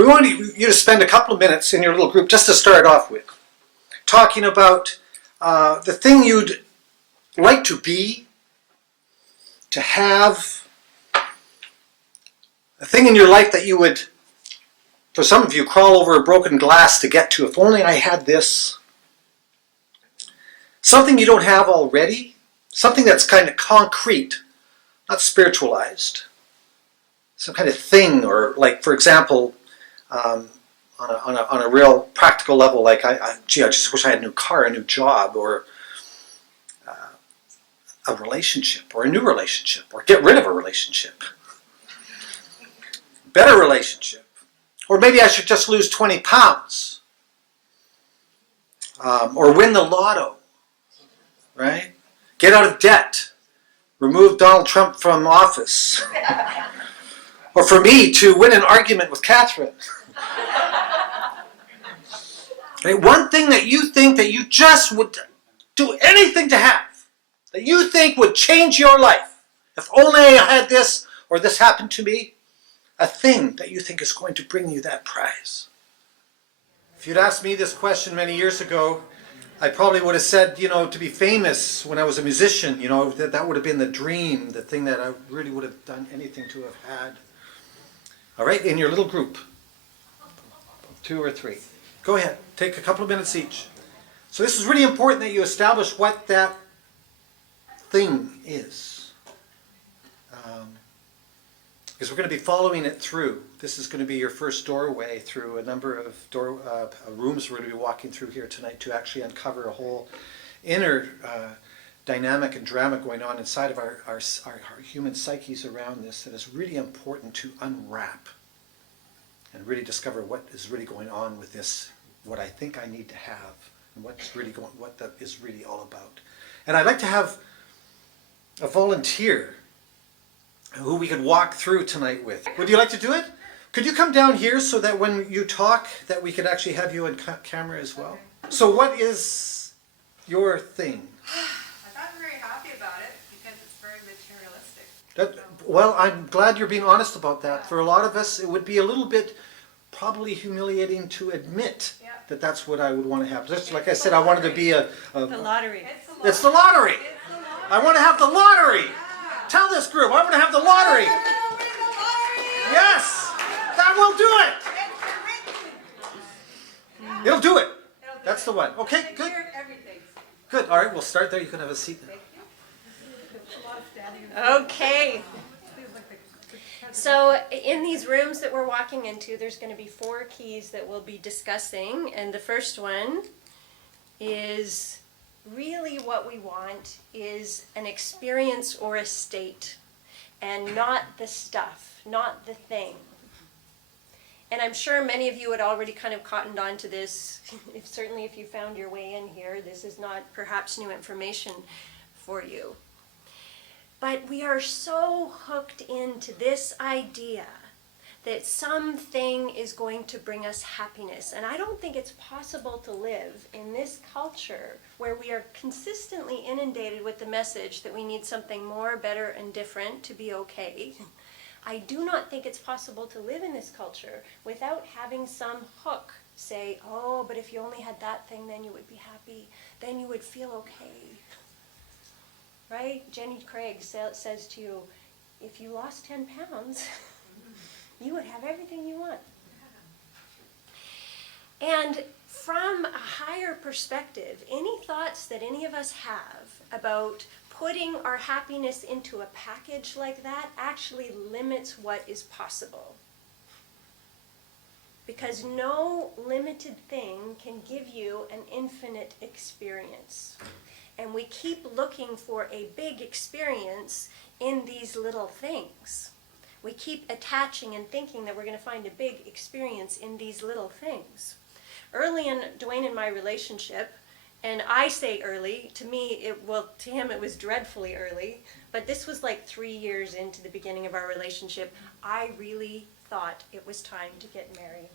We want you to spend a couple of minutes in your little group just to start off with, talking about the thing you'd like to be, to have, a thing in your life that you would, for some of you, crawl over a broken glass to get to. If only I had this. Something you don't have already, something that's kind of concrete, not spiritualized. Some kind of thing, or like, for example, on a real practical level, like, gee, I just wish I had a new car, a new job, or a relationship, or a new relationship, or get rid of a relationship. Better relationship. Or maybe I should just lose 20 pounds. Or win the lotto. Right? Get out of debt. Remove Donald Trump from office. Or for me to win an argument with Catherine. Right? One thing that you think that you just would do anything to have, that you think would change your life. If only I had this, or this happened to me. A thing that you think is going to bring you that prize. If you'd asked me this question many years ago, I probably would have said, to be famous when I was a musician, that would have been the dream, the thing that I really would have done anything to have had. All right, in your little group, 2 or 3. Go ahead, take a couple of minutes each. So this is really important that you establish what that thing is. Because we're going to be following it through. This is going to be your first doorway through a number of rooms we're going to be walking through here tonight to actually uncover a whole inner dynamic and drama going on inside of our human psyches around this that is really important to unwrap and really discover what is really going on with this, what I think I need to have, and what that is really all about. And I'd like to have a volunteer who we could walk through tonight with. Would you like to do it? Could you come down here so that when you talk that we could actually have you on camera as well? So what is your thing? I'm not very happy about it because it's very materialistic. Well, I'm glad you're being honest about that. For a lot of us, it would be a little bit probably humiliating to admit that that's what I would want to have. Just like I said, I wanted to be the lottery. It's the lottery. I want to have the lottery. Tell this group, I'm going to have the lottery. Yes, that will do it. It'll do it. That's the one. Okay, good. Good. All right, we'll start there. You can have a seat now. Okay. So in these rooms that we're walking into, there's going to be 4 keys that we'll be discussing. And the first one is really what we want is an experience or a state, and not the stuff, not the thing. And I'm sure many of you had already kind of cottoned on to this. Certainly if you found your way in here, this is not perhaps new information for you. But we are so hooked into this idea that something is going to bring us happiness. And I don't think it's possible to live in this culture where we are consistently inundated with the message that we need something more, better, and different to be okay. I do not think it's possible to live in this culture without having some hook say, oh, but if you only had that thing, then you would be happy, then you would feel okay. Right? Jenny Craig says to you, if you lost 10 pounds, you would have everything you want. And from a higher perspective, any thoughts that any of us have about putting our happiness into a package like that actually limits what is possible. Because no limited thing can give you an infinite experience. And we keep looking for a big experience in these little things. We keep attaching and thinking that we're going to find a big experience in these little things. Early in Duane and my relationship, and I say early, to him it was dreadfully early, but this was like 3 years into the beginning of our relationship, I really thought it was time to get married.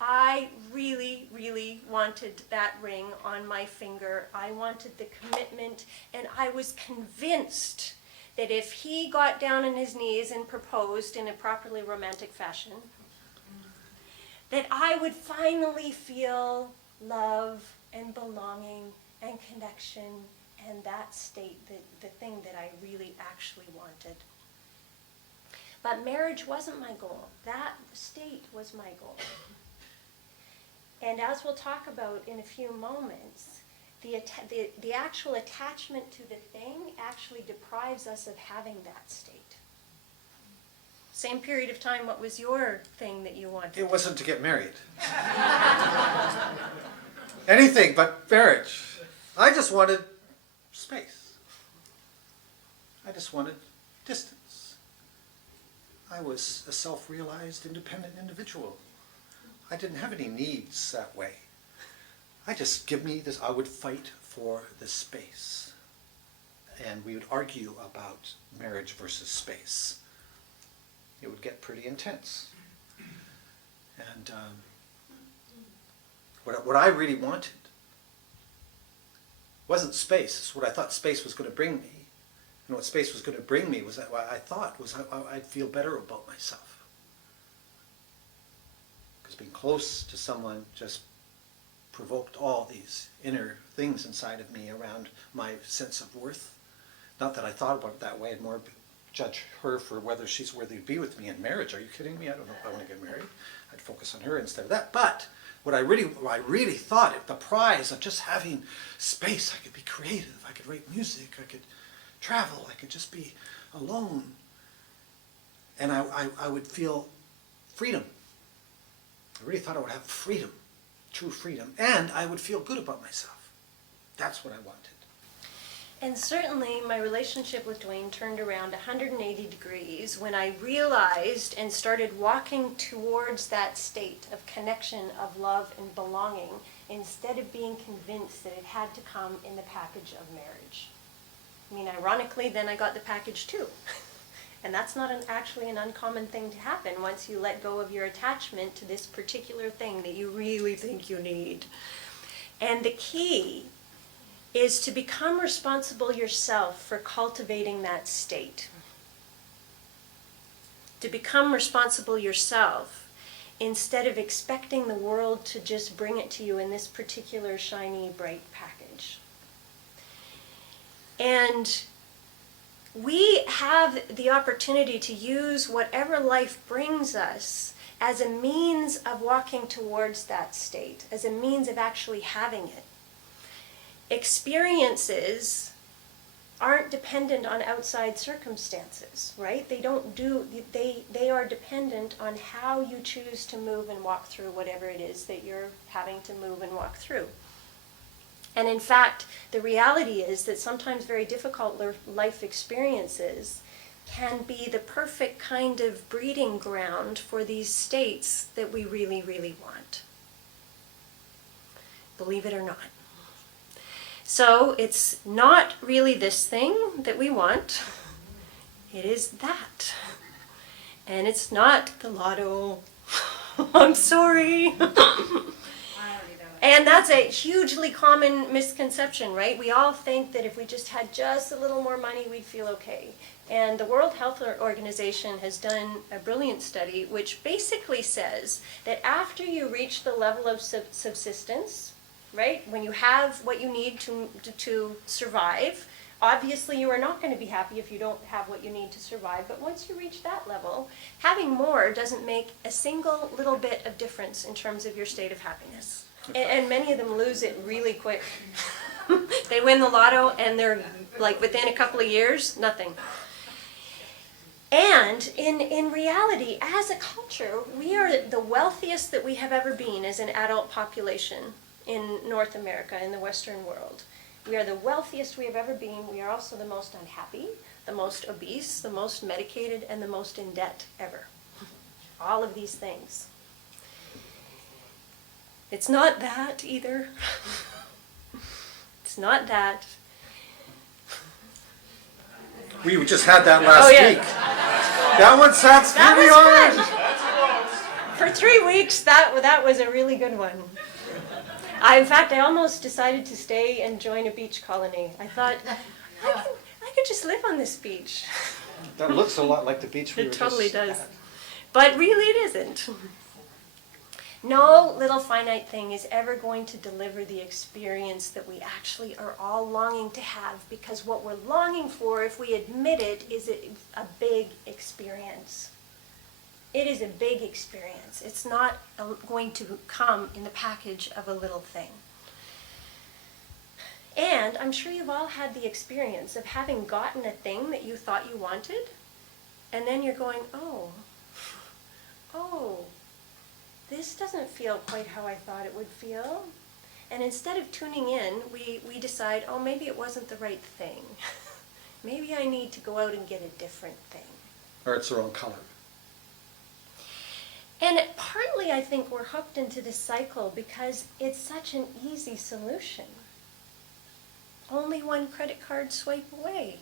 I really, really wanted that ring on my finger. I wanted the commitment, and I was convinced that if he got down on his knees and proposed in a properly romantic fashion, that I would finally feel love and belonging and connection and that state, the thing that I really actually wanted. But marriage wasn't my goal. That state was my goal. And as we'll talk about in a few moments, the actual attachment to the thing actually deprives us of having that state. Same period of time, what was your thing that you wanted? It wasn't to get married. Anything but marriage. I just wanted space. I just wanted distance. I was a self-realized, independent individual. I didn't have any needs that way. I just give me this, I would fight for the space. And we would argue about marriage versus space. It would get pretty intense. And what I really wanted wasn't space. It's what I thought space was going to bring me. And what space was going to bring me was that what I thought was I'd feel better about myself. Because being close to someone just provoked all these inner things inside of me around my sense of worth. Not that I thought about it that way, I'd more judge her for whether she's worthy to be with me in marriage. Are you kidding me? I don't know if I want to get married. I'd focus on her instead of that. But what I really thought, the prize of just having space, I could be creative, I could write music, I could travel, I could just be alone. And I would feel freedom. I really thought I would have freedom, true freedom, and I would feel good about myself. That's what I wanted. And certainly my relationship with Duane turned around 180 degrees when I realized and started walking towards that state of connection, of love and belonging, instead of being convinced that it had to come in the package of marriage. I mean, ironically, then I got the package too. And that's not actually an uncommon thing to happen once you let go of your attachment to this particular thing that you really think you need. And the key is to become responsible yourself for cultivating that state. To become responsible yourself instead of expecting the world to just bring it to you in this particular shiny, bright package. And we have the opportunity to use whatever life brings us as a means of walking towards that state, as a means of actually having it. Experiences aren't dependent on outside circumstances, right? They are dependent on how you choose to move and walk through whatever it is that you're having to move and walk through. And in fact, the reality is that sometimes very difficult life experiences can be the perfect kind of breeding ground for these states that we really, really want. Believe it or not. So it's not really this thing that we want, it is that. And it's not the lotto. I'm sorry. And that's a hugely common misconception, right? We all think that if we just had just a little more money, we'd feel okay. And the World Health Organization has done a brilliant study which basically says that after you reach the level of subsistence, right, when you have what you need to survive, obviously you are not going to be happy if you don't have what you need to survive, but once you reach that level, having more doesn't make a single little bit of difference in terms of your state of happiness. And many of them lose it really quick. They win the lotto and they're like within a couple of years, nothing. And in reality, as a culture, we are the wealthiest that we have ever been as an adult population in North America, in the Western world. We are the wealthiest we have ever been. We are also the most unhappy, the most obese, the most medicated, and the most in debt ever. All of these things. It's not that either. It's not that. We just had that last week. That one sat pretty hard. For 3 weeks, that was a really good one. In fact, I almost decided to stay and join a beach colony. I thought, I could just live on this beach. That looks a lot like the beach we were It totally just does. at. But really it isn't. No little finite thing is ever going to deliver the experience that we actually are all longing to have, because what we're longing for, if we admit it, is a big experience. It is a big experience. It's not going to come in the package of a little thing. And I'm sure you've all had the experience of having gotten a thing that you thought you wanted, and then you're going, oh, this doesn't feel quite how I thought it would feel. And instead of tuning in, we decide, oh, maybe it wasn't the right thing. Maybe I need to go out and get a different thing. Or it's the wrong color. And partly I think we're hooked into this cycle because it's such an easy solution. Only one credit card swipe away.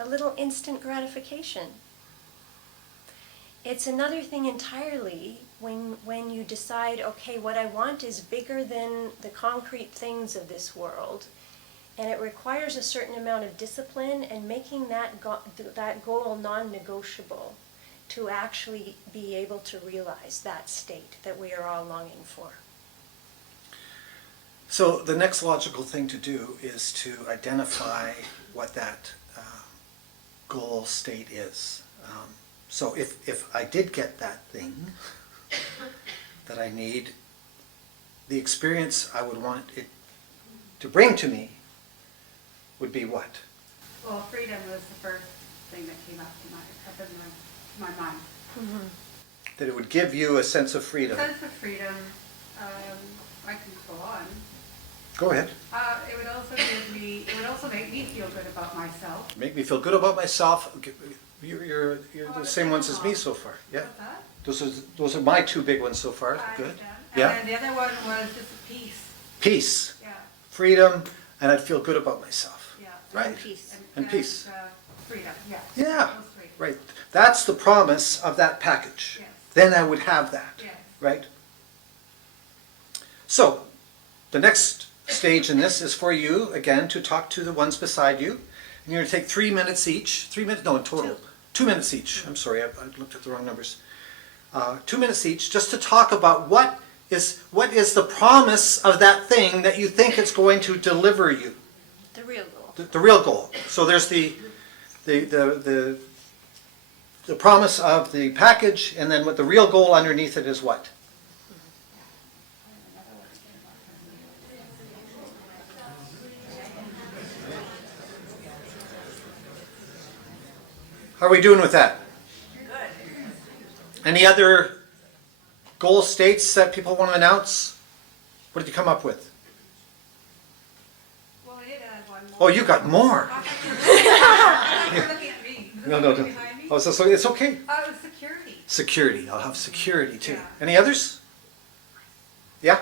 A little instant gratification. It's another thing entirely when you decide, okay, what I want is bigger than the concrete things of this world, and it requires a certain amount of discipline and making that goal non-negotiable to actually be able to realize that state that we are all longing for. So the next logical thing to do is to identify what that goal state is. So if I did get that thing that I need, the experience I would want it to bring to me would be what? Well, freedom was the first thing that came up in my mind. Mm-hmm. That it would give you a sense of freedom. Sense of freedom, I can go on. Go ahead. It would also make me feel good about myself. Make me feel good about myself. You're the same ones as me so far. Yeah. What's that? Those are my two big ones so far. I Good. understand. Yeah. And then the other one was just peace. Peace, Yeah. freedom, and I'd feel good about myself. Yeah. Right. Peace. And peace. Freedom. Yeah. Yeah. Those three. Right. That's the promise of that package. Yes. Then I would have that. Yes. Right? So, the next stage in this is for you, again, to talk to the ones beside you. And you're going to take 3 minutes each. 3 minutes? No, in total. 2 minutes each. I'm sorry, I looked at the wrong numbers. 2 minutes each, just to talk about what is the promise of that thing that you think it's going to deliver you. The real goal. The real goal. So there's the promise of the package, and then what the real goal underneath it is what? How are we doing with that? Any other goal states that people want to announce? What did you come up with? Well, I did add one more. Oh, you got more. You're looking at me. No. Behind me? Oh, so it's okay. It was security. Security. I'll have security too. Yeah. Any others? Yeah?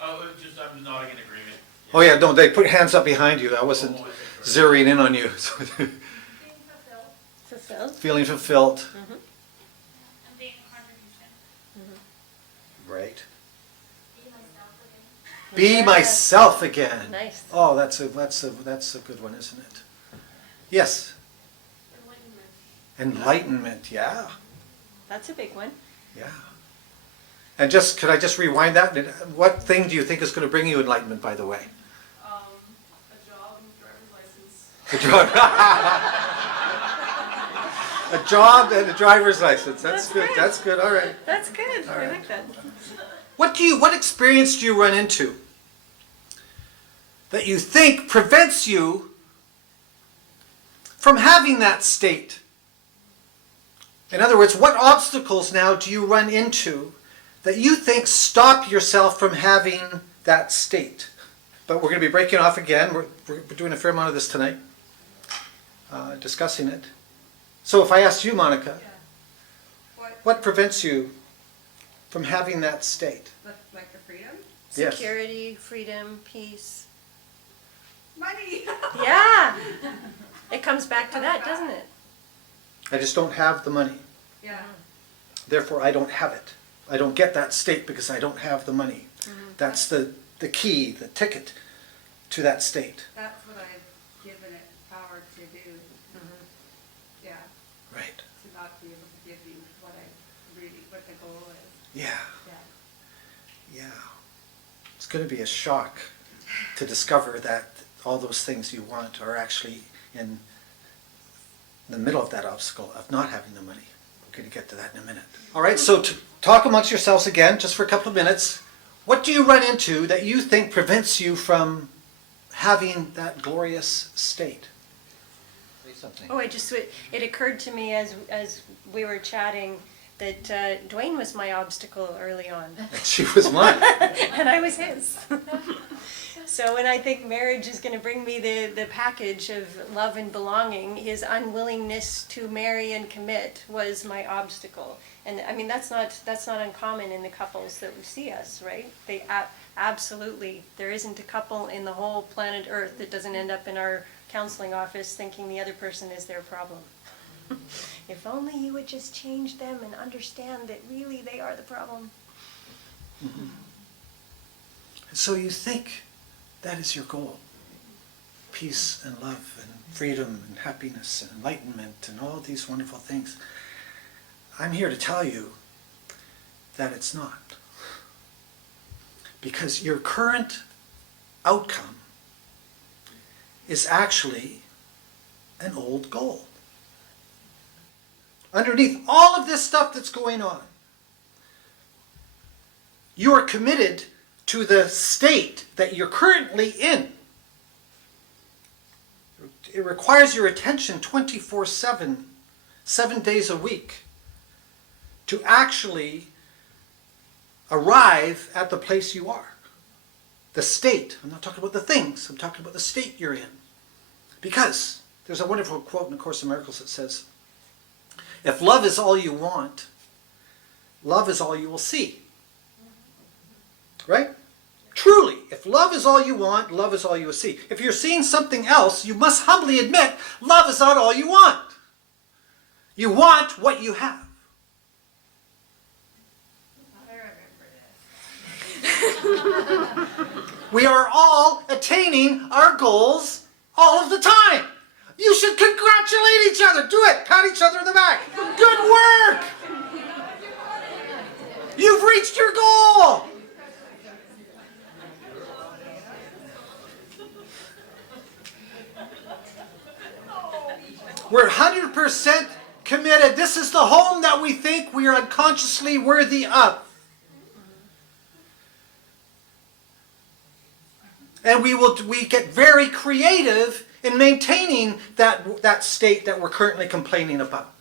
Oh, just I'm nodding in agreement. Oh yeah, no, they put hands up behind you. I wasn't Oh, I think so. zeroing in on you. Fulfilled. Feeling fulfilled. Mm-hmm. And being a contribution. Right. Be Be myself again. myself again. Nice. Oh, that's a good one, isn't it? Yes. Enlightenment. Enlightenment. Yeah. That's a big one. Yeah. And could I just rewind that? What thing do you think is going to bring you enlightenment, by the way? A job and driver's license. A job and a driver's license. That's That's good. good. That's good. All right. That's good. All I right. like that. What experience do you run into that you think prevents you from having that state? In other words, what obstacles now do you run into that you think stop yourself from having that state? But we're going to be breaking off again. We're doing a fair amount of this tonight, discussing it. So if I asked you, Monica, Yeah. what prevents you from having that state? Like the freedom? Yes. Security, freedom, peace. Money. Yeah. It comes back to that, doesn't it? I just don't have the money. Yeah. Therefore, I don't have it. I don't get that state because I don't have the money. That's the key, the ticket to that state. That's what I've given it power to do. Yeah. Right. To not be able to give you what the goal is. Yeah. Yeah. It's going to be a shock to discover that all those things you want are actually in the middle of that obstacle of not having the money. We're going to get to that in a minute. All right, so to talk amongst yourselves again, just for a couple of minutes. What do you run into that you think prevents you from having that glorious state? Say something. Oh, it occurred to me as we were chatting that Duane was my obstacle early on, She was mine. and I was his. So when I think marriage is going to bring me the package of love and belonging, his unwillingness to marry and commit was my obstacle. And I mean, that's not uncommon in the couples that we see us, right? They absolutely, there isn't a couple in the whole planet Earth that doesn't end up in our counseling office thinking the other person is their problem. If only you would just change them and understand that really they are the problem. Mm-hmm. So you think that is your goal. Peace and love and freedom and happiness and enlightenment and all these wonderful things. I'm here to tell you that it's not. Because your current outcome is actually an old goal. Underneath all of this stuff that's going on, you are committed to the state that you're currently in. It requires your attention 24/7, 7 days a week, to actually arrive at the place you are. The state. I'm not talking about the things. I'm talking about the state you're in. Because there's a wonderful quote in the Course in Miracles that says, if love is all you want, love is all you will see. Right? Truly, if love is all you want, love is all you will see. If you're seeing something else, you must humbly admit, love is not all you want. You want what you have. We are all attaining our goals all of the time. You should congratulate each other. Do it. Pat each other in the back. Good work. You've reached your goal. We're 100% committed. This is the home that we think we are unconsciously worthy of. And we get very creative in maintaining that state that we're currently complaining about.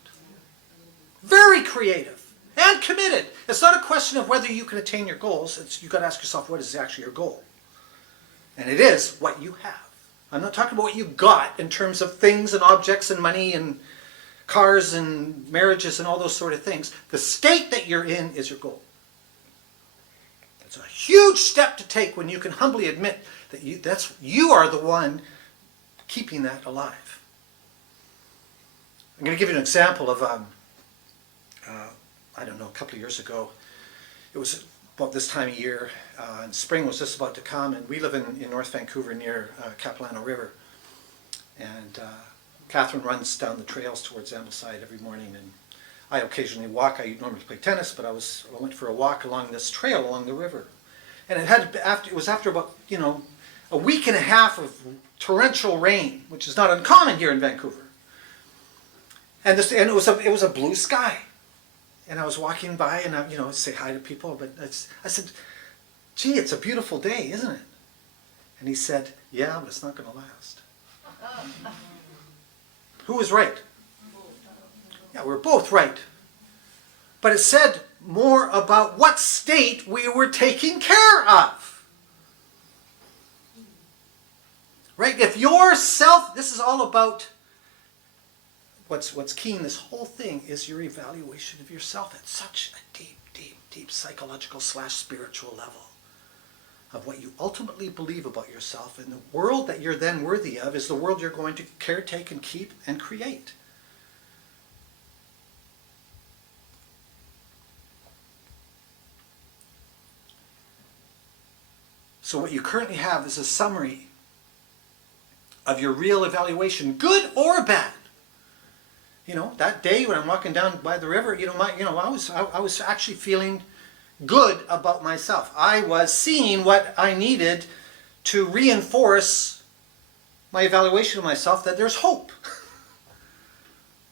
Very creative and committed. It's not a question of whether you can attain your goals. You've got to ask yourself, what is actually your goal? And it is what you have. I'm not talking about what you got in terms of things and objects and money and cars and marriages and all those sort of things. The state that you're in is your goal. It's a huge step to take when you can humbly admit that you are the one keeping that alive. I'm going to give you an example of, I don't know, a couple of years ago. It was about this time of year, and spring was just about to come, and we live in North Vancouver near Capilano River. And Catherine runs down the trails towards Ambleside every morning, and I occasionally walk. I normally play tennis, but I went for a walk along this trail along the river. And it was after about, a week and a half of torrential rain, which is not uncommon here in Vancouver. And it was a blue sky. And I was walking by, and I say hi to people, but I said, gee, it's a beautiful day, isn't it? And he said, yeah, but it's not going to last. Who was right? Yeah, we're both right. But it said more about what state we were taking care of. Right? If yourself, this is all about what's key in this whole thing is your evaluation of yourself at such a deep, deep, deep psychological / spiritual level of what you ultimately believe about yourself, and the world that you're then worthy of is the world you're going to caretake and keep and create. So what you currently have is a summary of your real evaluation, good or bad. That day when I'm walking down by the river, I was actually feeling good about myself. I was seeing what I needed to reinforce my evaluation of myself, that there's hope.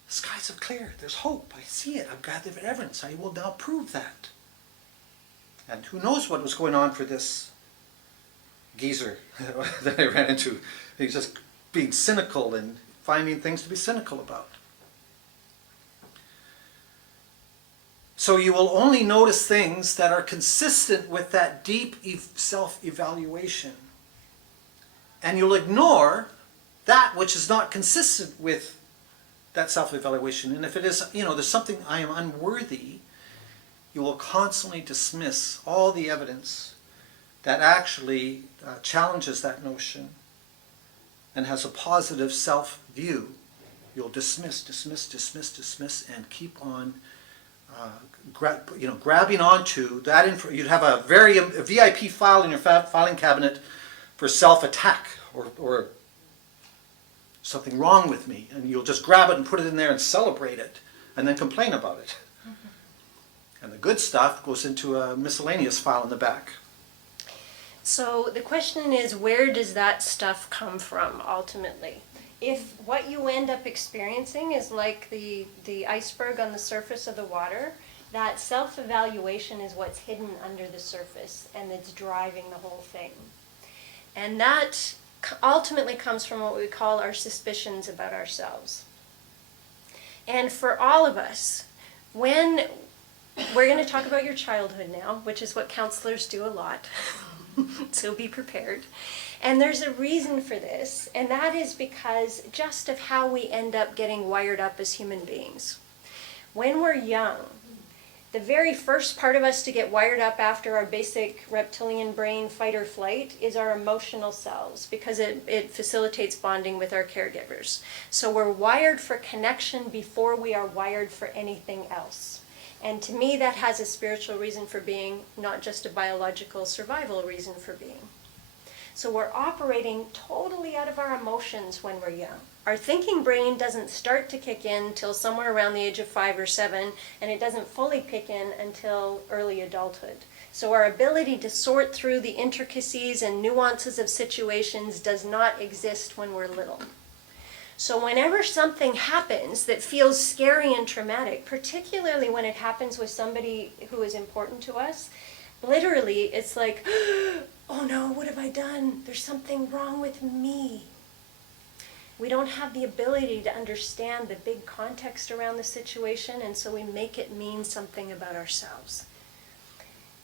The skies are clear. There's hope. I see it. I've gathered evidence. I will now prove that. And who knows what was going on for this geezer that I ran into. He's just being cynical and finding things to be cynical about. So you will only notice things that are consistent with that deep self-evaluation. And you'll ignore that which is not consistent with that self-evaluation. And if it is, there's something I am unworthy, you will constantly dismiss all the evidence that actually challenges that notion and has a positive self-view. You'll dismiss, and keep on grabbing onto that. You'd have a VIP file in your filing cabinet for self-attack or something wrong with me, and you'll just grab it and put it in there and celebrate it and then complain about it. And the good stuff goes into a miscellaneous file in the back. So the question is, where does that stuff come from ultimately? If what you end up experiencing is like the iceberg on the surface of the water, that self-evaluation is what's hidden under the surface and it's driving the whole thing. And that ultimately comes from what we call our suspicions about ourselves. And for all of us, when we're going to talk about your childhood now, which is what counselors do a lot, so be prepared. And there's a reason for this, and that is because just of how we end up getting wired up as human beings. When we're young, the very first part of us to get wired up after our basic reptilian brain fight or flight is our emotional selves, because it facilitates bonding with our caregivers. So we're wired for connection before we are wired for anything else. And to me, that has a spiritual reason for being, not just a biological survival reason for being. So we're operating totally out of our emotions when we're young. Our thinking brain doesn't start to kick in till somewhere around the age of 5 or 7, and it doesn't fully kick in until early adulthood. So our ability to sort through the intricacies and nuances of situations does not exist when we're little. So whenever something happens that feels scary and traumatic, particularly when it happens with somebody who is important to us, literally it's like, oh no, what have I done? There's something wrong with me. We don't have the ability to understand the big context around the situation, and so we make it mean something about ourselves.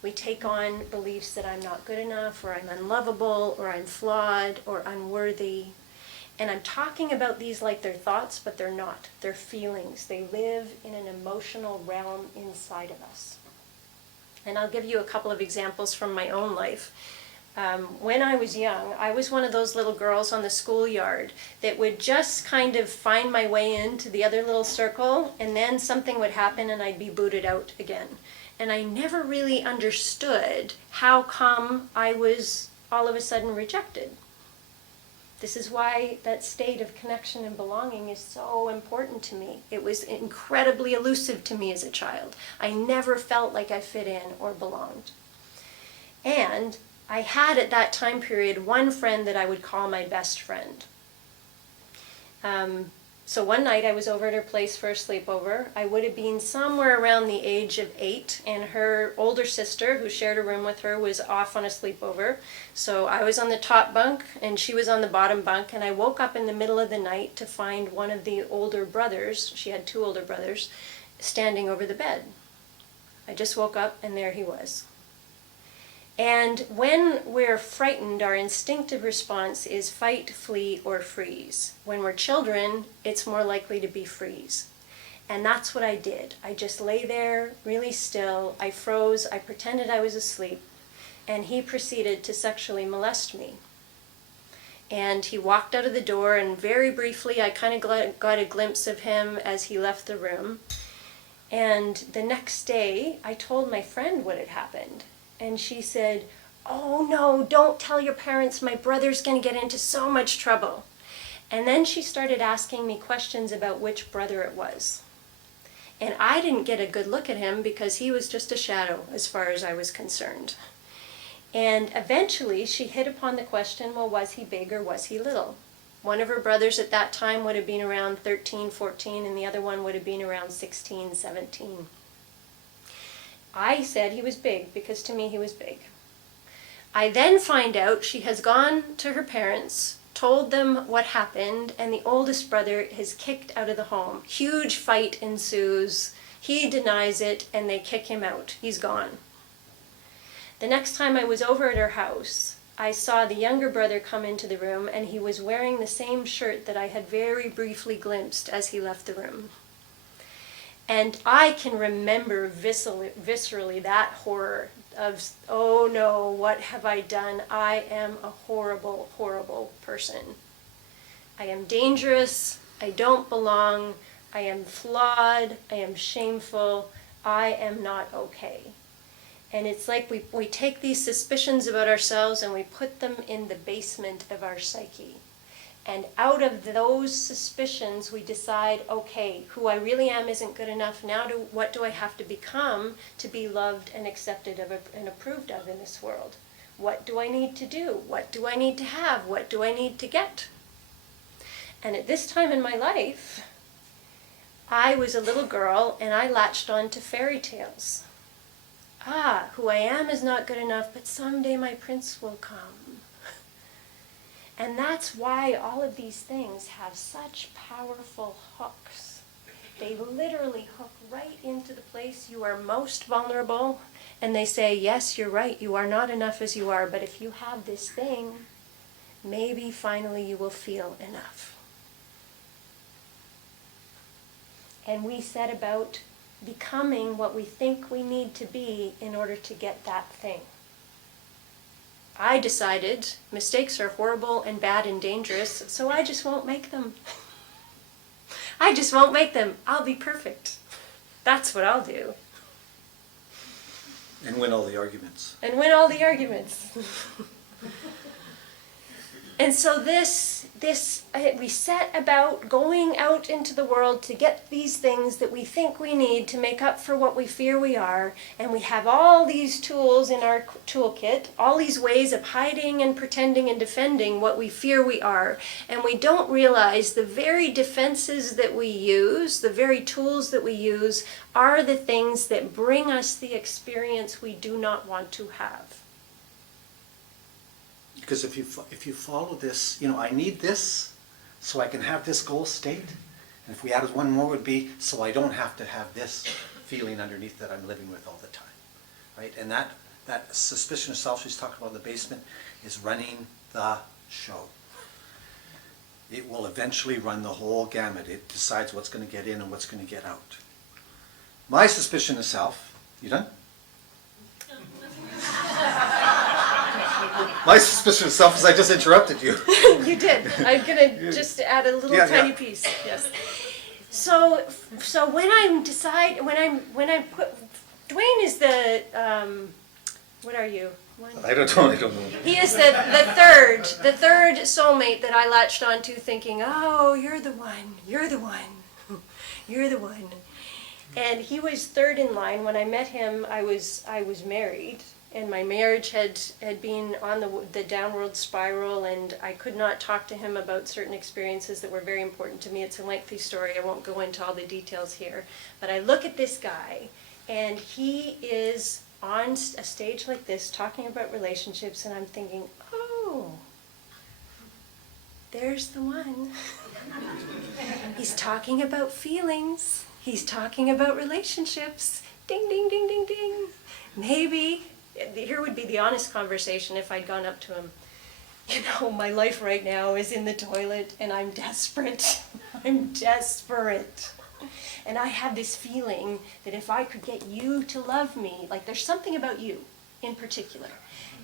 We take on beliefs that I'm not good enough, or I'm unlovable, or I'm flawed, or unworthy. And I'm talking about these like they're thoughts, but they're not. They're feelings. They live in an emotional realm inside of us. And I'll give you a couple of examples from my own life. When I was young, I was one of those little girls on the schoolyard that would just kind of find my way into the other little circle, and then something would happen and I'd be booted out again. And I never really understood how come I was all of a sudden rejected. This is why that state of connection and belonging is so important to me. It was incredibly elusive to me as a child. I never felt like I fit in or belonged. And I had at that time period one friend that I would call my best friend. So one night I was over at her place for a sleepover. I would have been somewhere around the age of 8, and her older sister, who shared a room with her, was off on a sleepover. So I was on the top bunk and she was on the bottom bunk, and I woke up in the middle of the night to find one of the older brothers, she had 2 older brothers, standing over the bed. I just woke up and there he was. And when we're frightened, our instinctive response is fight, flee, or freeze. When we're children, it's more likely to be freeze. And that's what I did. I just lay there really still. I froze. I pretended I was asleep. And he proceeded to sexually molest me. And he walked out of the door, and very briefly I kind of got a glimpse of him as he left the room. And the next day, I told my friend what had happened. And she said, "Oh no, don't tell your parents, my brother's going to get into so much trouble." And then she started asking me questions about which brother it was. And I didn't get a good look at him because he was just a shadow as far as I was concerned. And eventually she hit upon the question, well, was he big or was he little? One of her brothers at that time would have been around 13, 14, and the other one would have been around 16, 17. I said he was big because to me he was big. I then find out she has gone to her parents, told them what happened, and the oldest brother is kicked out of the home. Huge fight ensues. He denies it, and they kick him out. He's gone. The next time I was over at her house, I saw the younger brother come into the room, and he was wearing the same shirt that I had very briefly glimpsed as he left the room. And I can remember viscerally that horror of, oh no, what have I done? I am a horrible, horrible person. I am dangerous. I don't belong. I am flawed. I am shameful. I am not okay. And it's like we take these suspicions about ourselves and we put them in the basement of our psyche. And out of those suspicions, we decide, okay, who I really am isn't good enough. Now what do I have to become to be loved and accepted and approved of in this world? What do I need to do? What do I need to have? What do I need to get? And at this time in my life, I was a little girl and I latched on to fairy tales. Who I am is not good enough, but someday my prince will come. And that's why all of these things have such powerful hooks. They literally hook right into the place you are most vulnerable, and they say, yes, you're right, you are not enough as you are, but if you have this thing, maybe finally you will feel enough. And we set about becoming what we think we need to be in order to get that thing. I decided mistakes are horrible and bad and dangerous, so I just won't make them. I just won't make them. I'll be perfect. That's what I'll do. And win all the arguments. And win all the arguments. And so we set about going out into the world to get these things that we think we need to make up for what we fear we are, and we have all these tools in our toolkit, all these ways of hiding and pretending and defending what we fear we are, and we don't realize the very defenses that we use, the very tools that we use, are the things that bring us the experience we do not want to have. Because if you follow this, I need this so I can have this goal state. And if we added one more, would be so I don't have to have this feeling underneath that I'm living with all the time, right? And that suspicion of self she's talking about in the basement is running the show. It will eventually run the whole gamut. It decides what's going to get in and what's going to get out. My suspicion of self, you done? My suspicion of self is I just interrupted you. You did. I'm gonna just add a little tiny piece. Yes. So when I put Duane is the what are you? I don't know. He is the third soulmate that I latched onto, thinking, oh, you're the one, you're the one, you're the one. And he was third in line. When I met him, I was married. And my marriage had been on the downward spiral, and I could not talk to him about certain experiences that were very important to me. It's a lengthy story. I won't go into all the details here. But I look at this guy, and he is on a stage like this talking about relationships, and I'm thinking, oh, there's the one. He's talking about feelings. He's talking about relationships. Ding, ding, ding, ding, ding. Maybe. Here would be the honest conversation if I'd gone up to him. My life right now is in the toilet and I'm desperate. I'm desperate. And I have this feeling that if I could get you to love me, like there's something about you in particular.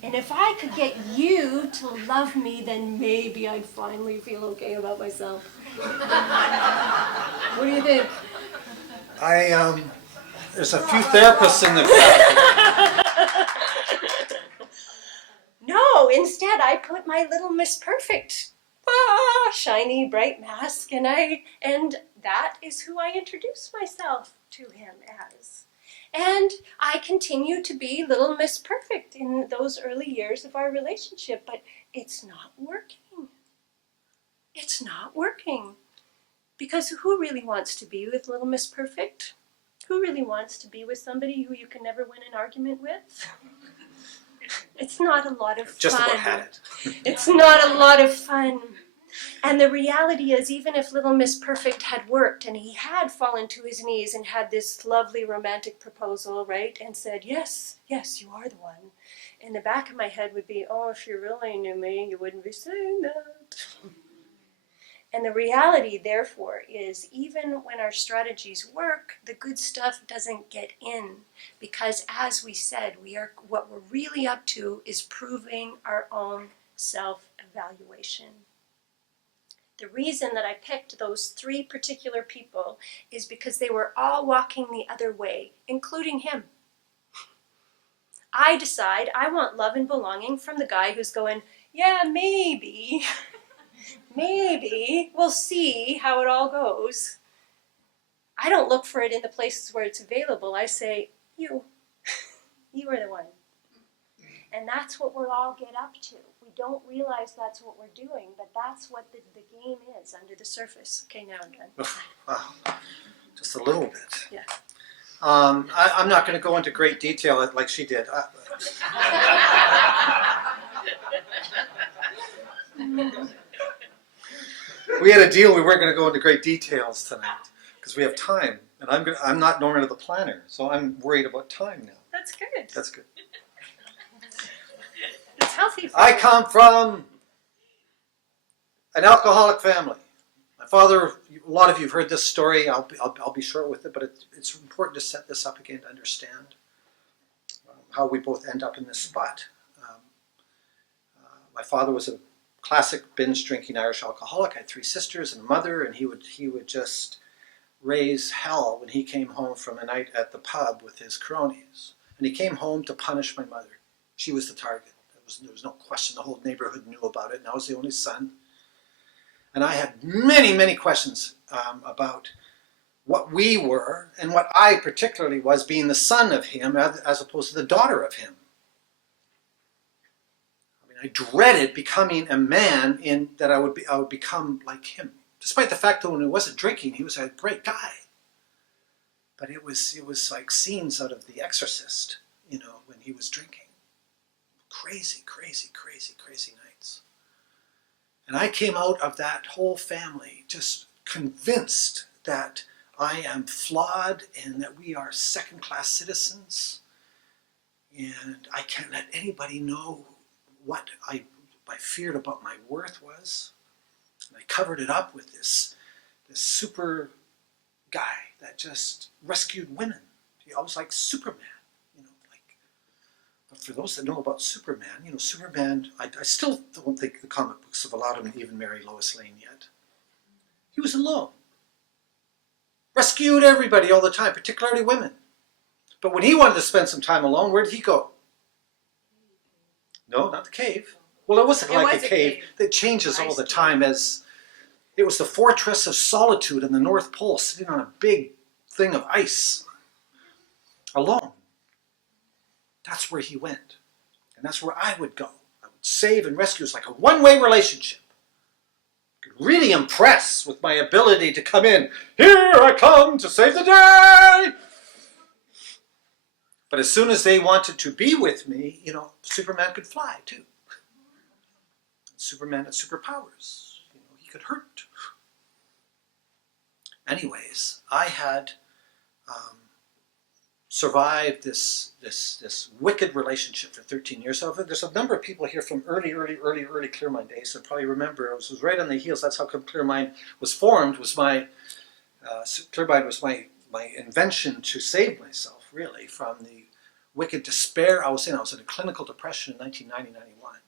And if I could get you to love me, then maybe I'd finally feel okay about myself. What do you think? There's a few therapists in the crowd. No, instead I put my little Miss Perfect, shiny bright mask, and that is who I introduce myself to him as. And I continue to be Little Miss Perfect in those early years of our relationship, but it's not working. It's not working. Because who really wants to be with Little Miss Perfect? Who really wants to be with somebody who you can never win an argument with? It's not a lot of fun. Just about had it. It's not a lot of fun. And the reality is, even if Little Miss Perfect had worked and he had fallen to his knees and had this lovely romantic proposal, right, and said, yes, yes, you are the one, in the back of my head would be, oh, if you really knew me, you wouldn't be saying that. And the reality, therefore, is even when our strategies work, the good stuff doesn't get in. Because as we said, what we're really up to is proving our own self-evaluation. The reason that I picked those 3 particular people is because they were all walking the other way, including him. I decide I want love and belonging from the guy who's going, yeah, maybe. Maybe. We'll see how it all goes. I don't look for it in the places where it's available. I say, you. You are the one. And that's what we'll all get up to. We don't realize that's what we're doing, but that's what the game is under the surface. Okay, now I'm done. Wow. Just a little bit. Yeah. I'm not going to go into great detail like she did. We had a deal we weren't going to go into great details tonight because we have time, and I'm not normally the planner, so I'm worried about time now. That's good. That's good. It's healthy for I you. come from an alcoholic family. My father, a lot of you have heard this story. I'll be short with it, but it's important to set this up again to understand how we both end up in this spot. My father was a classic binge drinking Irish alcoholic. I had 3 sisters and a mother, and he would just raise hell when he came home from a night at the pub with his cronies. And he came home to punish my mother. She was the target. There was no question. The whole neighborhood knew about it, and I was the only son. And I had many, many questions about what we were and what I particularly was, being the son of him as opposed to the daughter of him. I mean, I dreaded becoming a man that I would become like him. Despite the fact that when he wasn't drinking, he was a great guy. But it was like scenes out of The Exorcist, when he was drinking. Crazy, crazy, crazy, crazy nights. And I came out of that whole family just convinced that I am flawed and that we are second-class citizens. And I can't let anybody know what I feared about my worth was. And I covered it up with this super guy that just rescued women. I was like Superman. But for those that know about Superman, Superman, I still don't think the comic books have allowed him to even marry Lois Lane yet. He was alone. Rescued everybody all the time, particularly women. But when he wanted to spend some time alone, where did he go? No, not the cave. Well, it wasn't like a cave. It changes all the time as it was the fortress of solitude in the North Pole, sitting on a big thing of ice, alone. That's where he went. And that's where I would go. I would save and rescue. It's like a one-way relationship. I could really impress with my ability to come in. Here I come to save the day! But as soon as they wanted to be with me, Superman could fly too. Superman had superpowers. He could hurt. Anyways, I had survived this wicked relationship for 13 years. So there's a number of people here from early Clearmind days that probably remember. It was right on the heels. That's how Clearmind was formed. Clearmind was my invention to save myself, really, from the wicked despair I was in. I was in a clinical depression in 1990-91.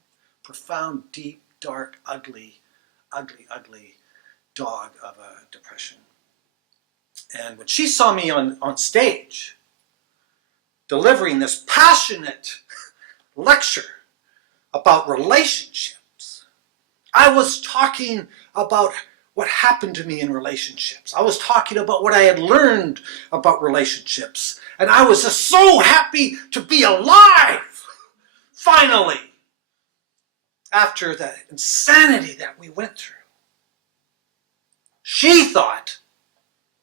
Profound, deep, dark, ugly dog of a depression. And when she saw me on stage, delivering this passionate lecture about relationships, I was talking about what happened to me in relationships. I was talking about what I had learned about relationships. And I was just so happy to be alive, finally, after the insanity that we went through. She thought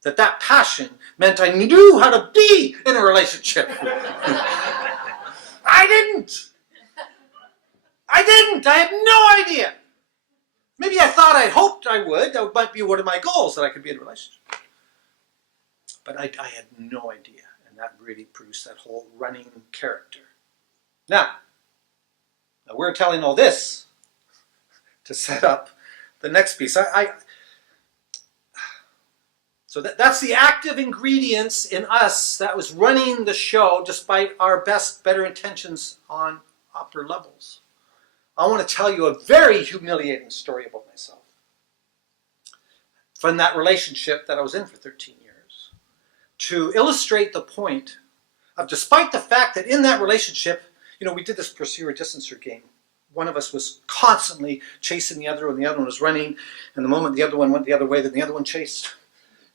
that that passion meant I knew how to be in a relationship. I didn't. I had no idea. Maybe I thought I hoped I would. That might be one of my goals, that I could be in a relationship. But I had no idea. And that really produced that whole running character. Now we're telling all this to set up the next piece. So that's the active ingredients in us that was running the show despite our better intentions on upper levels. I want to tell you a very humiliating story about myself. From that relationship that I was in for 13 years. To illustrate the point of, despite the fact that in that relationship, we did this pursuer distancer game. One of us was constantly chasing the other, and the other one was running. And the moment the other one went the other way, then the other one chased.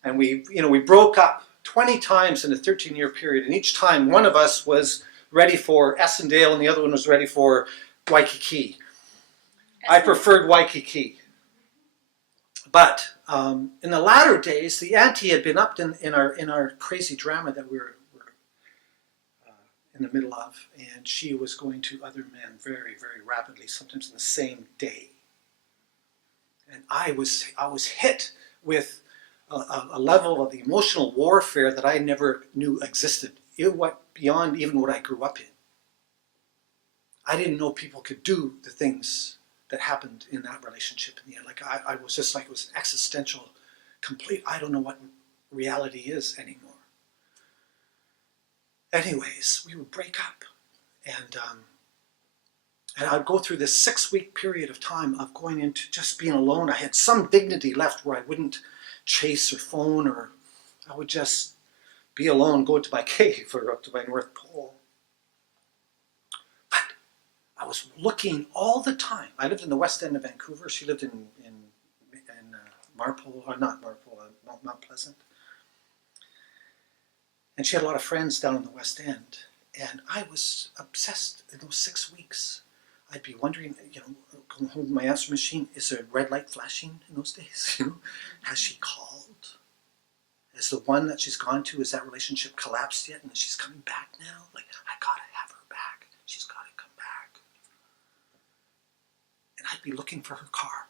And we broke up 20 times in a 13-year period. And each time one of us was ready for Essendale and the other one was ready for Waikiki. I preferred Waikiki. But in the latter days, the ante had been upped in our crazy drama that we were in the middle of. And she was going to other men very, very rapidly, sometimes in the same day. And I was hit with a level of emotional warfare that I never knew existed, beyond even what I grew up in. I didn't know people could do the things that happened in that relationship in the end. Like I was just like, it was existential, complete. I don't know what reality is anymore. Anyways, we would break up, and I'd go through this 6-week period of time of going into just being alone. I had some dignity left where I wouldn't chase or phone, or I would just be alone, go to my cave or up to my North Pole. But I was looking all the time. I lived in the west end of Vancouver. She lived in Marpole, or not Marpole, Mount Pleasant. And she had a lot of friends down in the west end. And I was obsessed in those 6 weeks. I'd be wondering, going home to my answer machine, is there a red light flashing in those days? Has she called? Is the one that she's gone to, is that relationship collapsed yet? And she's coming back now? Like, I gotta have her back. She's gotta come back. And I'd be looking for her car.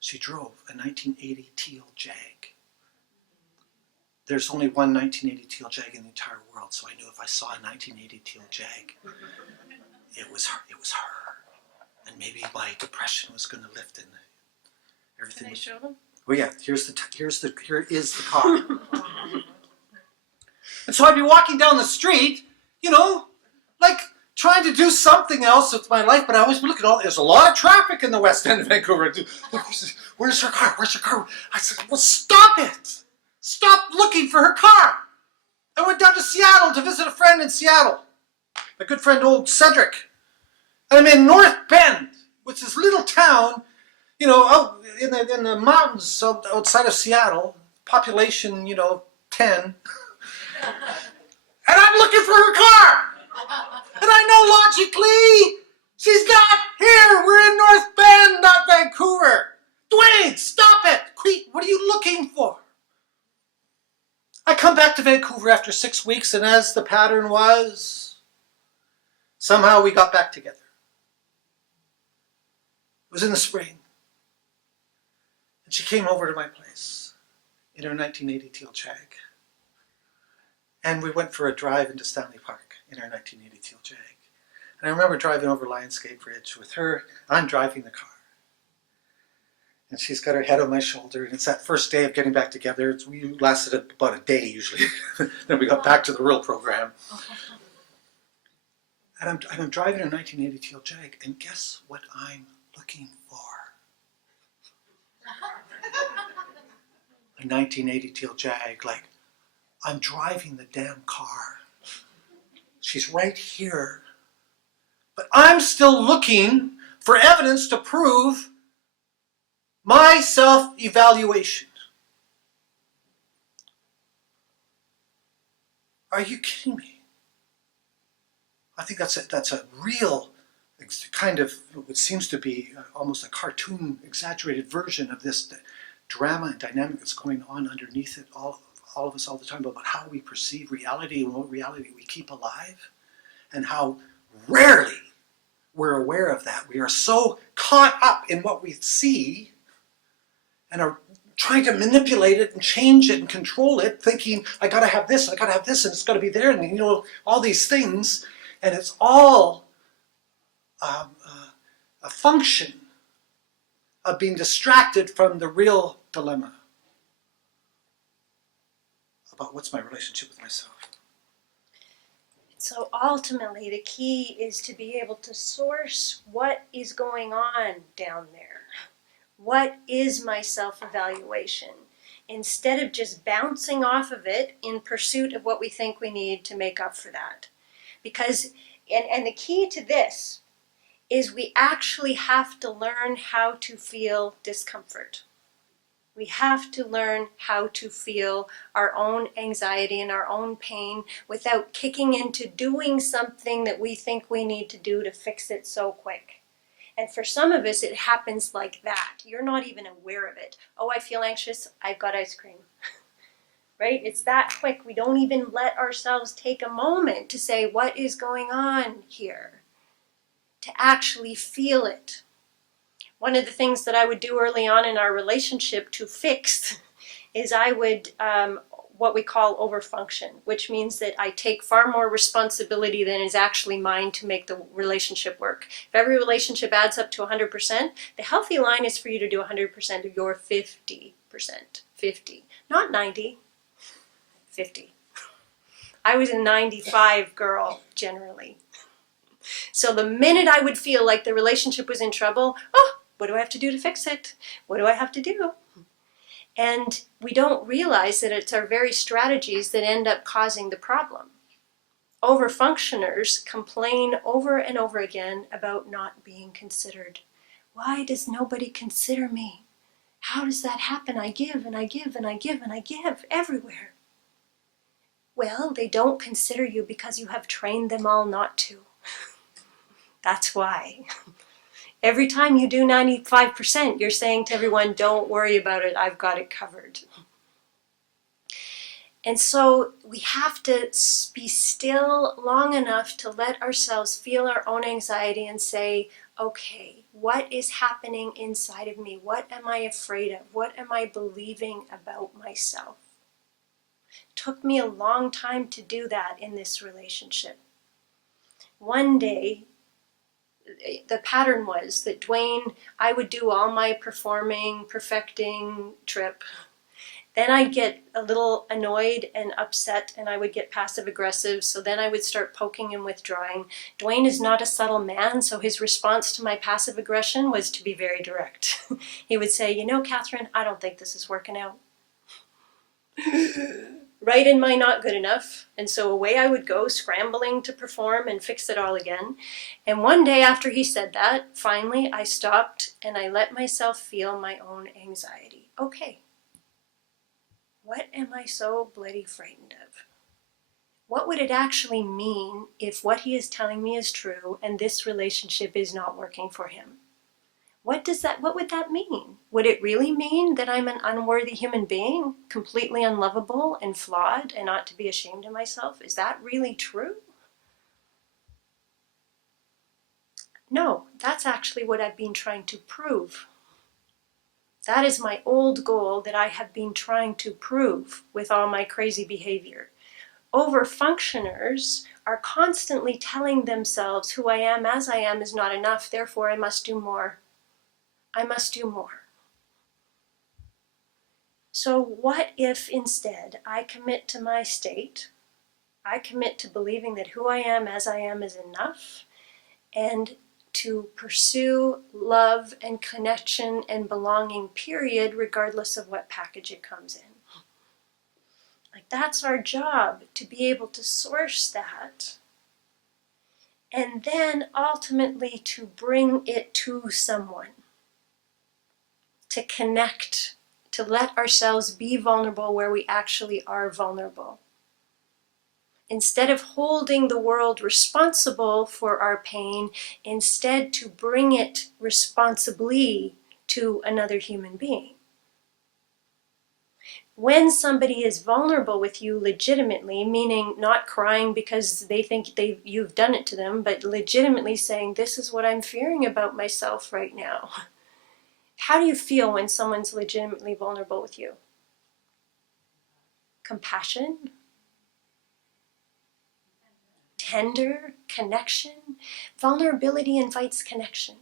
She drove a 1980 teal Jag. There's only one 1980 teal Jag in the entire world, so I knew if I saw a 1980 teal Jag, it was her. And maybe my depression was going to lift and everything. Can I show them? Well, yeah, here is the car. And so I'd be walking down the street, like trying to do something else with my life, but I always look at there's a lot of traffic in the west end of Vancouver. Where's her car? Where's her car? I said, well, stop it. Stop looking for her car. I went down to Seattle to visit a friend in Seattle. My good friend, old Cedric. And I'm in North Bend, which is a little town, out in the mountains outside of Seattle. Population, 10. And I'm looking for her car. And I know logically, she's not here. We're in North Bend, not Vancouver. Duane, stop it. What are you looking for? I come back to Vancouver after 6 weeks, and as the pattern was, somehow we got back together. It was in the spring. And she came over to my place in her 1980 teal Jag. And we went for a drive into Stanley Park in her 1980 teal Jag. And I remember driving over Lionsgate Bridge with her. I'm driving the car. And she's got her head on my shoulder, and it's that first day of getting back together. We lasted about a day usually. Then we got back to the real program. And I'm driving a 1980 teal Jag, and guess what I'm looking for? A 1980 teal Jag. Like, I'm driving the damn car. She's right here. But I'm still looking for evidence to prove My self-evaluation. Are you kidding me? I think that's a real kind of what seems to be almost a cartoon, exaggerated version of this drama and dynamic that's going on underneath it, all of us all the time, about how we perceive reality and what reality we keep alive, and how rarely we're aware of that. We are so caught up in what we see and are trying to manipulate it and change it and control it, thinking, I gotta have this, and it's gotta be there, and all these things, and it's all a function of being distracted from the real dilemma about what's my relationship with myself. So ultimately, the key is to be able to source what is going on down there. What is my self-evaluation? Instead of just bouncing off of it in pursuit of what we think we need to make up for that. Because, and the key to this is we actually have to learn how to feel discomfort. We have to learn how to feel our own anxiety and our own pain without kicking into doing something that we think we need to do to fix it so quick. And for some of us, it happens like that. You're not even aware of it. Oh, I feel anxious. I've got ice cream. Right? It's that quick. We don't even let ourselves take a moment to say, what is going on here? To actually feel it. One of the things that I would do early on in our relationship to fix is I would what we call overfunction, which means that I take far more responsibility than is actually mine to make the relationship work. If every relationship adds up to 100%, the healthy line is for you to do 100% of your 50%. 50. Not 90. 50. I was a 95 girl, generally. So the minute I would feel like the relationship was in trouble, oh, what do I have to do to fix it? What do I have to do? And we don't realize that it's our very strategies that end up causing the problem. Overfunctioners complain over and over again about not being considered. Why does nobody consider me? How does that happen? I give and I give and I give and I give everywhere. Well, they don't consider you because you have trained them all not to. That's why. Every time you do 95%, you're saying to everyone, don't worry about it, I've got it covered. And so we have to be still long enough to let ourselves feel our own anxiety and say, okay, what is happening inside of me? What am I afraid of? What am I believing about myself? It took me a long time to do that in this relationship. One day, the pattern was that Duane, I would do all my performing, perfecting trip. Then I'd get a little annoyed and upset and I would get passive aggressive. So then I would start poking and withdrawing. Duane is not a subtle man, so his response to my passive aggression was to be very direct. He would say, you know, Catherine, I don't think this is working out. Right in my not good enough. And so away I would go, scrambling to perform and fix it all again. And one day after he said that, finally I stopped and I let myself feel my own anxiety. Okay, what am I so bloody frightened of? What would it actually mean if what he is telling me is true and this relationship is not working for him? What would that mean? Would it really mean that I'm an unworthy human being, completely unlovable and flawed and ought to be ashamed of myself? Is that really true? No, that's actually what I've been trying to prove. That is my old goal that I have been trying to prove with all my crazy behavior. Overfunctioners are constantly telling themselves who I am as I am is not enough, therefore I must do more. I must do more. So what if instead I commit to my state, I commit to believing that who I am as I am is enough, and to pursue love and connection and belonging, period, regardless of what package it comes in. Like, that's our job, to be able to source that, and then ultimately to bring it to someone. to connect, to let ourselves be vulnerable where we actually are vulnerable. Instead of holding the world responsible for our pain, instead to bring it responsibly to another human being. When somebody is vulnerable with you legitimately, meaning not crying because they think you've done it to them, but legitimately saying, this is what I'm fearing about myself right now. How do you feel when someone's legitimately vulnerable with you? Compassion? Tender? Connection? Vulnerability invites connection.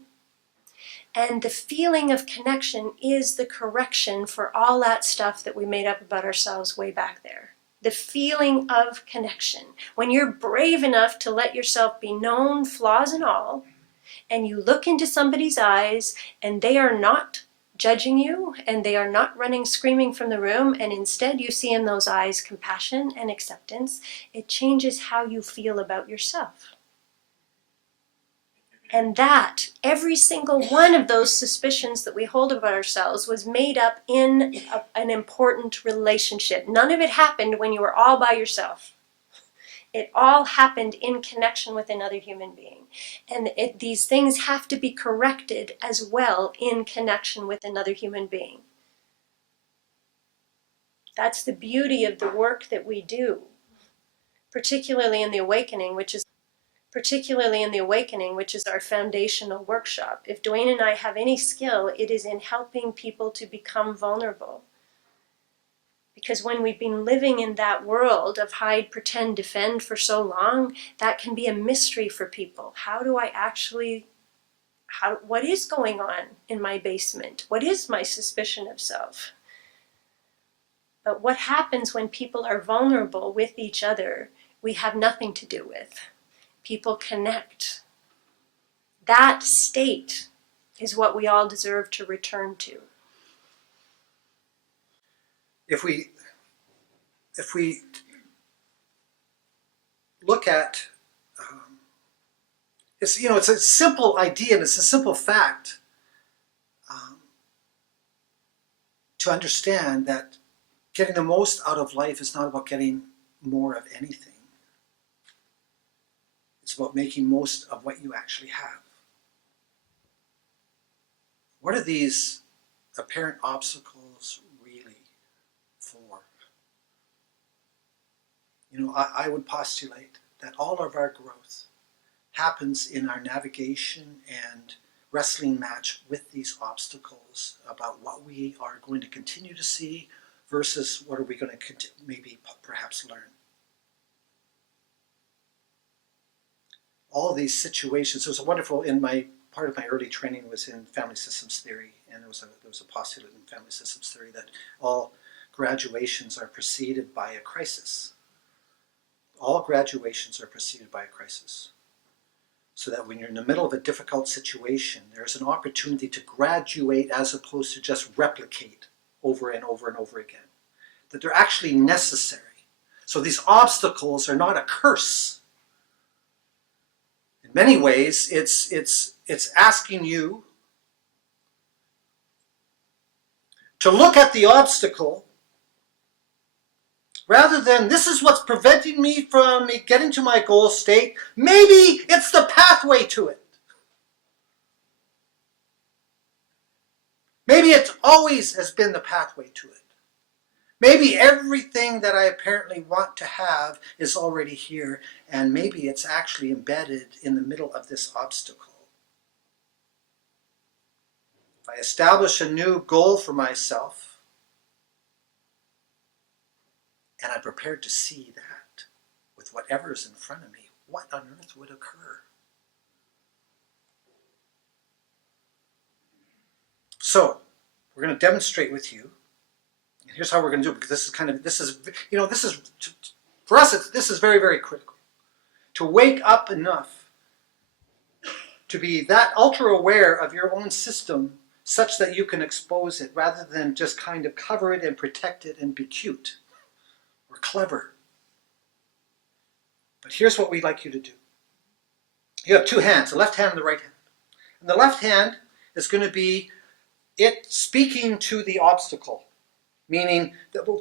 And the feeling of connection is the correction for all that stuff that we made up about ourselves way back there. The feeling of connection. When you're brave enough to let yourself be known, flaws and all, and you look into somebody's eyes and they are not judging you and they are not running screaming from the room, and instead you see in those eyes compassion and acceptance, it changes how you feel about yourself. And that, every single one of those suspicions that we hold about ourselves was made up in an important relationship. None of it happened when you were all by yourself. It all happened in connection with another human being. And these things have to be corrected as well in connection with another human being. That's the beauty of the work that we do, particularly in the awakening, which is our foundational workshop. If Duane and I have any skill, it is in helping people to become vulnerable. Because when we've been living in that world of hide, pretend, defend for so long, that can be a mystery for people. What is going on in my basement? What is my suspicion of self? But what happens when people are vulnerable with each other, we have nothing to do with. People connect. That state is what we all deserve to return to. If we look at, it's a simple idea and it's a simple fact to understand that getting the most out of life is not about getting more of anything. It's about making most of what you actually have. What are these apparent obstacles really for? I would postulate that all of our growth happens in our navigation and wrestling match with these obstacles about what we are going to continue to see versus what are we going to perhaps learn. All these situations, there was a wonderful, part of my early training was in family systems theory, and there was a postulate in family systems theory that all graduations are preceded by a crisis. All graduations are preceded by a crisis. So that when you're in the middle of a difficult situation, there's an opportunity to graduate as opposed to just replicate over and over and over again. That they're actually necessary. So these obstacles are not a curse. In many ways, it's asking you to look at the obstacle rather than this is what's preventing me from getting to my goal state. Maybe it's the pathway to it. Maybe it always has been the pathway to it. Maybe everything that I apparently want to have is already here, and maybe it's actually embedded in the middle of this obstacle. If I establish a new goal for myself, and I'm prepared to see that with whatever is in front of me, what on earth would occur? So, we're going to demonstrate with you, and here's how we're going to do it, because this is for us, this is very, very critical. To wake up enough to be that ultra aware of your own system such that you can expose it rather than just kind of cover it and protect it and be cute or clever. But here's what we'd like you to do. You have two hands, the left hand and the right hand. And the left hand is going to be it speaking to the obstacle, meaning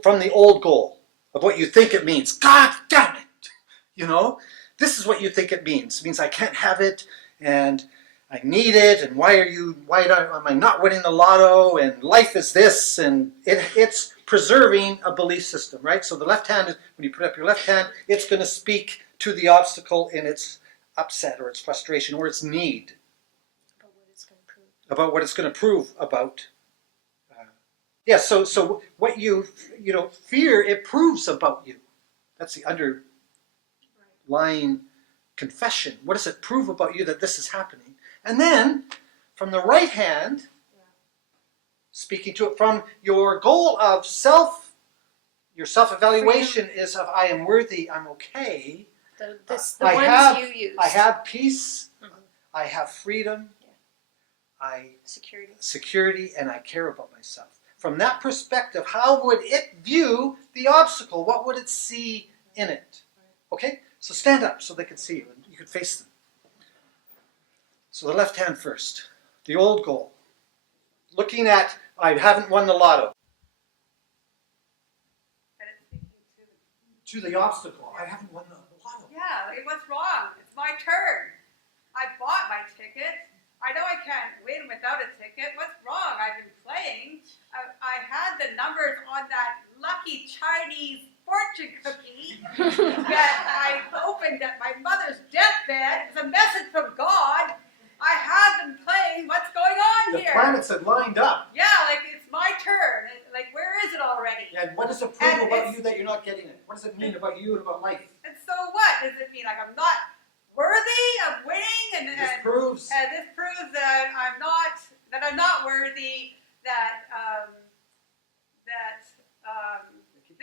from the old goal of what you think it means. God damn it! You know, this is what you think it means. It means I can't have it, and I need it, and why am I not winning the lotto, and life is this, and it's preserving a belief system, right? So the left hand, when you put up your left hand, it's going to speak to the obstacle in its upset or its frustration or its need about what it's going to prove about. Yeah, so what you fear, it proves about you. That's the underlying confession. What does it prove about you that this is happening? And then, from the right hand, speaking to it from your goal of your self-evaluation is of I am worthy, I'm okay. The ones you use. I have peace, I have freedom, security, and I care about myself. From that perspective, how would it view the obstacle? What would it see in it? Okay? So stand up so they can see you and you can face them. So the left hand first. The old goal. Looking at, I haven't won the lotto. And it's speaking To the obstacle. I haven't won the lotto. yeah, like, what's wrong? It's my turn. I bought my ticket. I know I can't win without a ticket. What's wrong? I've been playing. I had the numbers on that lucky Chinese fortune cookie that I opened at my mother's deathbed. It's a message from God. I have been playing. What's going on The here? planets had lined up. Yeah, like it's my turn. Like where is it already? And what does it prove And about you that you're not getting it? What does it mean about you and about life? And so what? Does it mean like I'm not worthy of winning? And This proves this proves that I'm not worthy.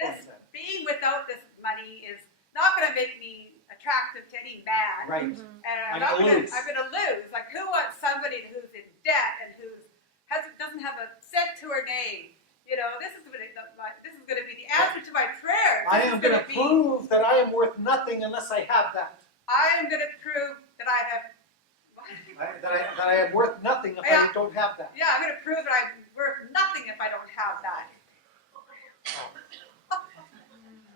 This being without this money is not going to make me attractive to any man. right. And I'm I'm gonna lose. going to lose. Like who wants somebody who's in debt and doesn't have a cent to her name? You know, this is going to be the answer to my prayer. I am going to prove that I am worth nothing unless I have that. I am going to prove that I have. That I am worth nothing if I don't have that. Yeah, I'm going to prove that I'm worth nothing if I don't have that.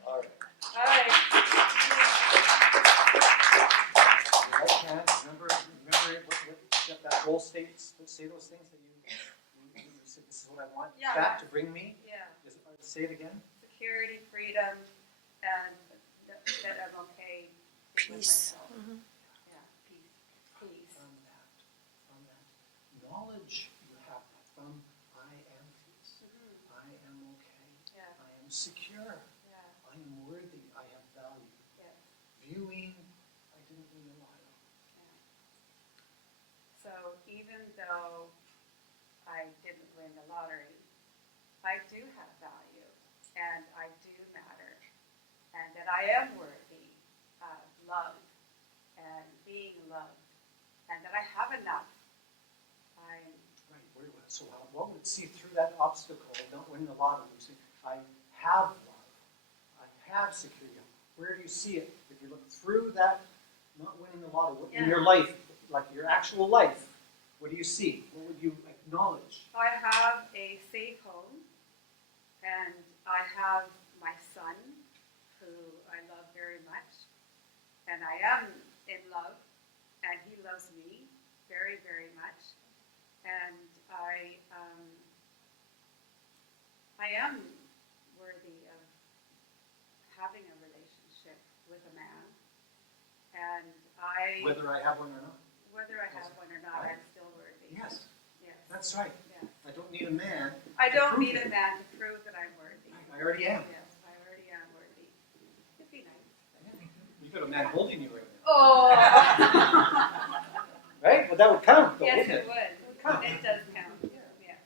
All right. All right. Right hand. Remember what that goal states. Say those things that you said. This is what I want. Yeah. That to bring me. Yeah. Say it again. Security, freedom, and that I'm okay with Peace. myself. Yeah, peace. From that knowledge you have that from I am peace. I am okay. Yeah. I am secure. Yeah. I am worthy. I have value. Yeah. Viewing, I didn't win the lotto. Yeah. So even though I didn't win the lottery, I do have value, and I do matter, and that I am worthy of love and being loved, and that I have enough. Right. So what would see through that obstacle of not winning the lottery? You see, I have love. I have security. Where do you see it? If you look through that not winning the lottery in your life, like your actual life, what do you see? What would you acknowledge? I have a safe home, and I have my son, who I love very much, and I am in love, and he loves me very, very much, and I am worthy of having a relationship with a man, and Whether I have one or not. whether I have one or not, Right. I'm still worthy. Yes, Yes. that's right. Yes. I don't need a man. I to don't prove need it. a man to prove that I'm worthy. I already am. Yes, I already am worthy. It'd be nice. You've got a man holding you right now. Oh. Right? Well, that would count, though, Yes, wouldn't it it? would. Count. It does count. Yes.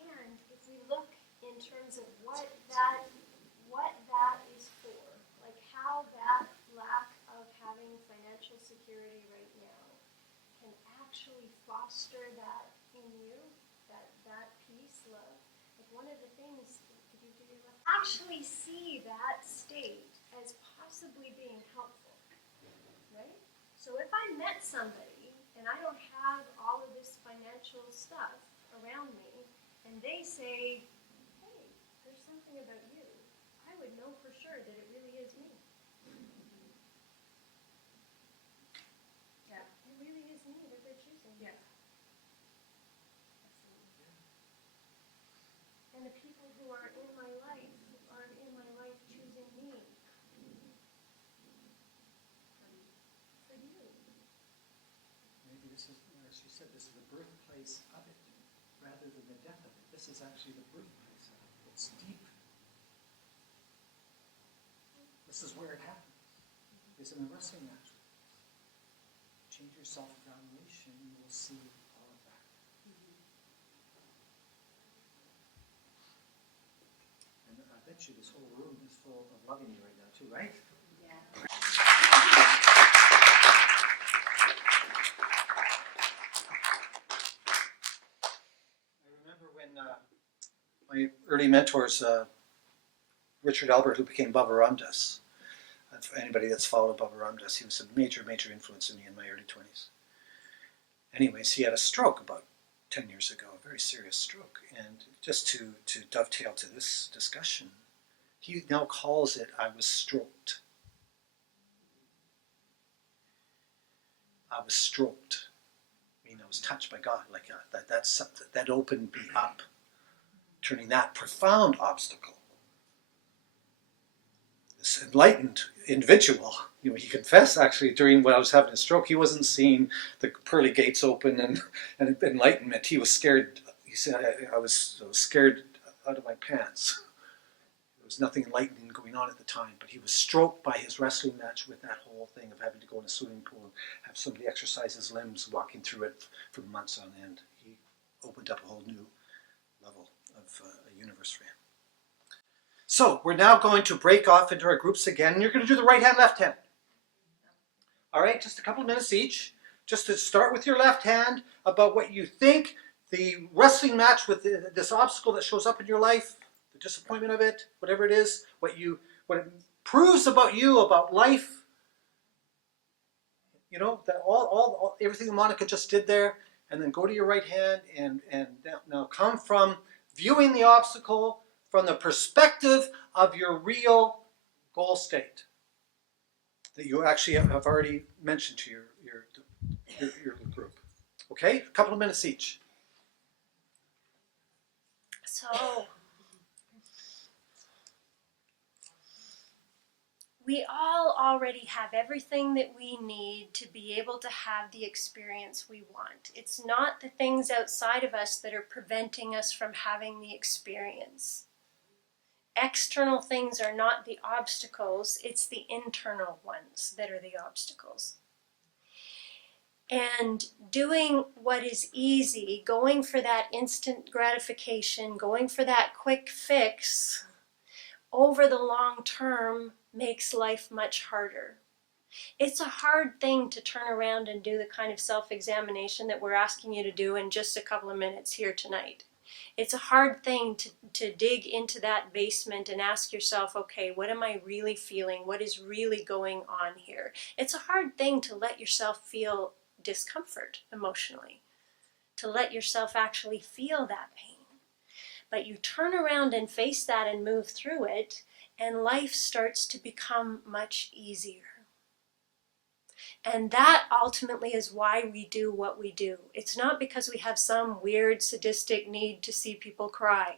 And if we look in terms of what that is for, like how that lack of having financial security right now can actually foster that in you, that peace, love. Like one of the things, could you do your left? Actually see that state as possibly being helpful, right? So if I met somebody and I don't have all of this financial stuff around me, and they say, hey, there's something about you, I would know for sure that it really is me. Yeah. It really is me that they're choosing. Yeah. And the people who are in my life aren't in my life choosing me. For you. Maybe this is, as you said, this is the birthplace of it, rather than the death of it. This is actually the birthplace of it. It's deep. This is where it happens. It's in the wrestling match. Change your self-evaluation, you will see all of that. And I bet you this whole room is full of loving you right now too, right? I remember when my early mentors, Richard Albert, who became Baba Ramdas. For anybody that's followed Baba Ramdas, he was a major, major influence on me in my early 20s. Anyways, he had a stroke about 10 years ago, a very serious stroke. And just to dovetail to this discussion, he now calls it, I was stroked. I was stroked. I mean, I was touched by God. Like that's something that opened me up, turning that profound obstacle. This enlightened individual, you know, he confessed actually during when I was having a stroke, he wasn't seeing the pearly gates open and enlightenment. He was scared. He said, I was scared out of my pants. There was nothing enlightening going on at the time, but he was stroked by his wrestling match with that whole thing of having to go in a swimming pool and have somebody exercise his limbs, walking through it for months on end. He opened up a whole new level of a universe for him. So we're now going to break off into our groups again, and you're going to do the right hand, left hand. All right, just a couple of minutes each. Just to start with your left hand about what you think the wrestling match with this obstacle that shows up in your life, the disappointment of it, whatever it is, what it proves about you, about life. You know, that all everything that Monica just did there, and then go to your right hand and now come from viewing the obstacle from the perspective of your real goal state that you actually have already mentioned to your group. Okay? A couple of minutes each. So, we all already have everything that we need to be able to have the experience we want. It's not the things outside of us that are preventing us from having the experience. External things are not the obstacles, it's the internal ones that are the obstacles. And doing what is easy, going for that instant gratification, going for that quick fix, over the long term makes life much harder. It's a hard thing to turn around and do the kind of self-examination that we're asking you to do in just a couple of minutes here tonight. It's a hard thing to dig into that basement and ask yourself, okay, what am I really feeling? What is really going on here? It's a hard thing to let yourself feel discomfort emotionally, to let yourself actually feel that pain. But you turn around and face that and move through it, and life starts to become much easier. And that ultimately is why we do what we do. It's not because we have some weird sadistic need to see people cry.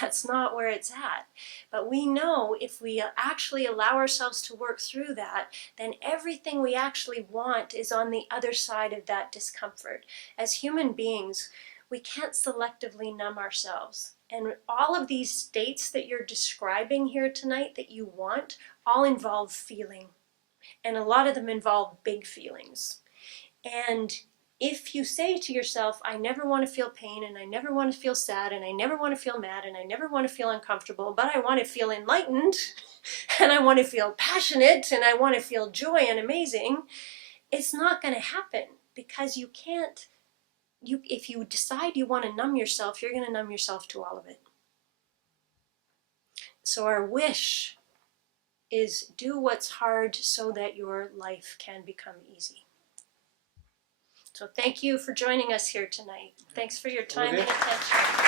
That's not where it's at. But we know if we actually allow ourselves to work through that, then everything we actually want is on the other side of that discomfort. As human beings, we can't selectively numb ourselves. And all of these states that you're describing here tonight that you want all involve feeling. And a lot of them involve big feelings. And if you say to yourself, I never want to feel pain, and I never want to feel sad, and I never want to feel mad, and I never want to feel uncomfortable, but I want to feel enlightened, and I want to feel passionate, and I want to feel joy and amazing, it's not going to happen, because you can't, if you decide you want to numb yourself, you're going to numb yourself to all of it. So our wish is do what's hard so that your life can become easy. So thank you for joining us here tonight. Thanks for your time and attention.